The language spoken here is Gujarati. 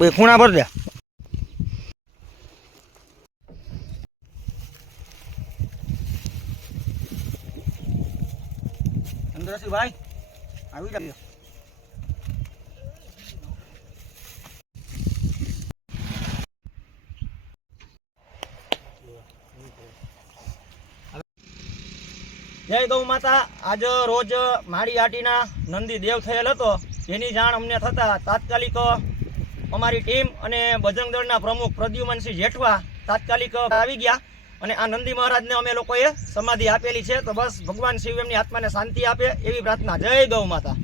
ખૂણા ભર દે. ભાઈ આવી જાય. જય ગૌ માતા. આજ રોજ મારી આટીના નંદી દેવ થયેલ હતો, જેની જાણ અમને થતા તાત્કાલિક અમારી ટીમ અને બજરંગ દળના પ્રમુખ પ્રદ્યુમનસિંહ જેઠવા તાત્કાલિક આવી ગયા અને આ નંદી મહારાજને અમે લોકોએ સમાધિ આપેલી છે. તો બસ ભગવાન શિવ એમની આત્માને શાંતિ આપે એવી પ્રાર્થના. જય ગૌ માતા.